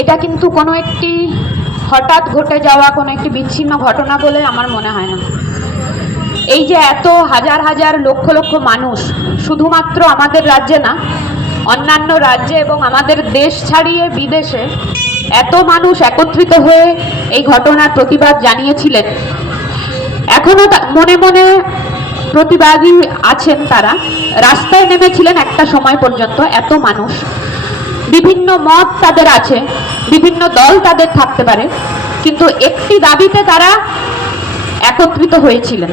এটা কিন্তু কোনো একটি হঠাৎ ঘটে যাওয়া কোনো একটি বিচ্ছিন্ন ঘটনা বলে আমার মনে হয় না। এই যে এত হাজার হাজার লক্ষ লক্ষ মানুষ শুধুমাত্র আমাদের রাজ্যে না, অন্যান্য রাজ্যে এবং আমাদের দেশ ছাড়িয়ে বিদেশে এত মানুষ একত্রিত হয়ে এই ঘটনার প্রতিবাদ জানিয়েছিলেন। এখনো মনে মনে প্রতিবাদী আছেন, তারা রাস্তায় নেমেছিলেন একটা সময় পর্যন্ত। এত মানুষ, বিভিন্ন মত তাদের আছে, বিভিন্ন দল তাদের থাকতে পারে, কিন্তু একটি দাবিতে তারা একত্রিত হয়েছিলেন।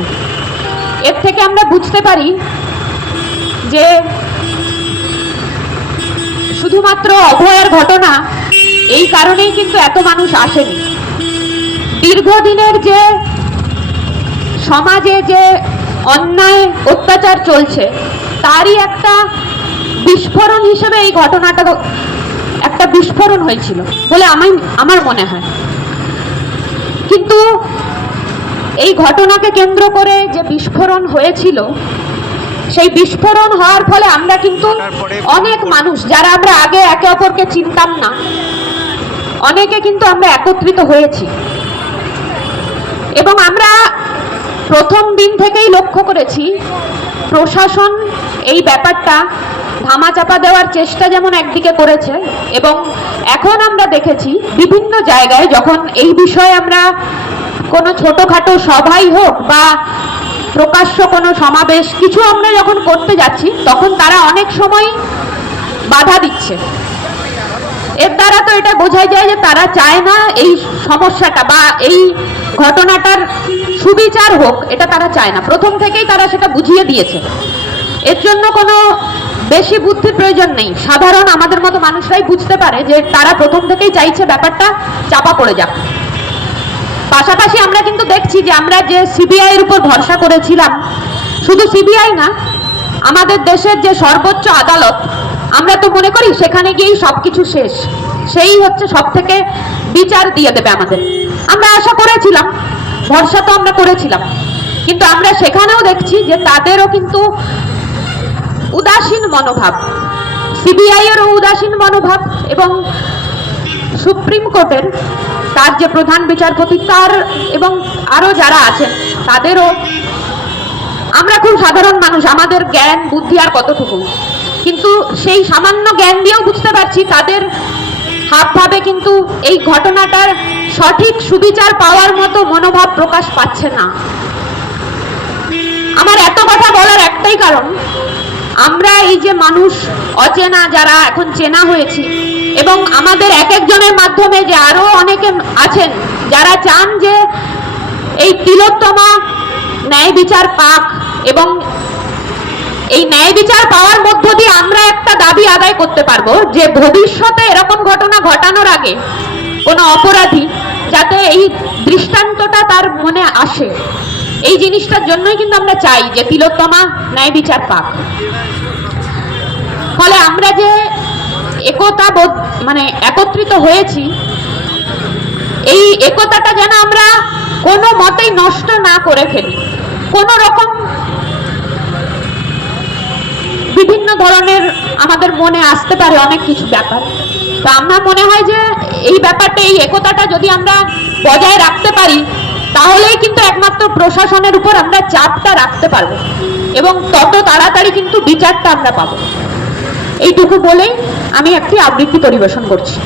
এর থেকে আমরা বুঝতে পারি যে শুধুমাত্র অভয়ার ঘটনা এই কারণেই কিন্তু এত মানুষ আসেনি। দীর্ঘদিনের যে সমাজে যে অন্যায় অত্যাচার চলছে তারই একটা বিস্ফোরণ হিসেবে এই ঘটনাটা একটা বিস্ফোরণ হয়েছিল বলে আমার মনে হয়। কিন্তু এই ঘটনাকে কেন্দ্র করে যে বিস্ফোরণ হয়েছিল, সেই বিস্ফোরণ হওয়ার ফলে আমরা কিন্তু অনেক মানুষ যারা আমরা আগে একে অপরকে চিনতাম না, অনেকে কিন্তু আমরা একত্রিত হয়েছি। এবং আমরা প্রথম দিন থেকেই লক্ষ্য করেছি প্রশাসন এই ব্যাপারটা ধামাচাপা দেওয়ার চেষ্টা যেমন একদিকে করেছে, এবং এখন আমরা দেখেছি বিভিন্ন জায়গায় যখন এই বিষয়ে আমরা কোনো ছোটোখাটো সভাই হোক বা প্রকাশ্য কোনো সমাবেশ কিছু আমরা যখন করতে যাচ্ছি, তখন তারা অনেক সময় বাধা দিচ্ছে। এর দ্বারা তো এটা বোঝা যায় যে তারা চায় না এই সমস্যাটা বা এই ঘটনাটার সুবিচার হোক, এটা তারা চায় না। প্রথম থেকেই তারা সেটা বুঝিয়ে দিয়েছে। এর জন্য কোনো বেশি বুদ্ধির প্রয়োজন নেই, সাধারণ আমাদের মতো মানুষরাই বুঝতে পারে যে তারা প্রথম থেকেই চাইছে ব্যাপারটা চাপা পড়ে যাক। পাশাপাশি আমরা কিন্তু দেখছি যে আমরা যে সিবিআই এর উপর ভরসা করেছিলাম, শুধু সিবিআই না, আমাদের দেশের যে সর্বোচ্চ আদালত, আমরা তো মনে করি সেখানে গিয়েই সবকিছু শেষ, সেই হচ্ছে সব থেকে বিচার দিয়ে দেবে আমাদের। আমরা আশা করেছিলাম, ভরসা তো আমরা করেছিলাম, কিন্তু আমরা সেখানেও দেখছি যে তাদেরও কিন্তু উদাসীন মনোভাব, সিবিআই এরও উদাসীন মনোভাব, এবং সুপ্রিম কোর্টের তার যে প্রধান বিচারপতি তার এবং আরো যারা আছেন তাদেরও। আমরা খুব সাধারণ মানুষ, আমাদের জ্ঞান বুদ্ধি আর কতটুকু, কিন্তু সেই সামান্য জ্ঞান দিয়েও বুঝতে পারছি তাদের হাবভাবে কিন্তু এই ঘটনাটার সঠিক সুবিচার পাওয়ার মতো মনোভাব প্রকাশ পাচ্ছে না। আমার এত কথা বলার একটাই কারণ, আমরা এই যে মানুষ অচেনা যারা এখন চেনা হয়েছি, এবং আমাদের এক একজনের মাধ্যমে যে আরো অনেকে আছেন যারা চান যে এই তিলোত্তমা ন্যায় বিচার পাক, এবং এই ন্যায় বিচার পাওয়ার মধ্য দিয়ে আমরা একটা দাবি আদায় করতে পারবো যে ভবিষ্যতে এরকম ঘটনা ঘটানোর আগে কোনো অপরাধী যাতে এই দৃষ্টান্তটা তার মনে আসে। এই জিনিসটার জন্যই কিন্তু আমরা চাই যে তিলোত্তমা ন্যায় বিচার পাক। ফলে আমরা যে একতাবোধ মানে একত্রিত হয়েছি, এই একতাটা যেন আমরা কোনো মতেই নষ্ট না করে ফেলি। কোনো রকম বিভিন্ন ধরনের আমাদের মনে আসতে পারে অনেক কিছু ব্যাপার, তো আমার মনে হয় যে এই ব্যাপারটা, এই একতাটা যদি আমরা বজায় রাখতে পারি, তাহলেই কিন্তু একমাত্র প্রশাসনের উপর আমরা চাপটা রাখতে পারবো, এবং তত তাড়াতাড়ি কিন্তু বিচারটা আমরা পাবো। এইটুকু বলেই আমি একটি আবৃত্তি পরিবেশন করছি।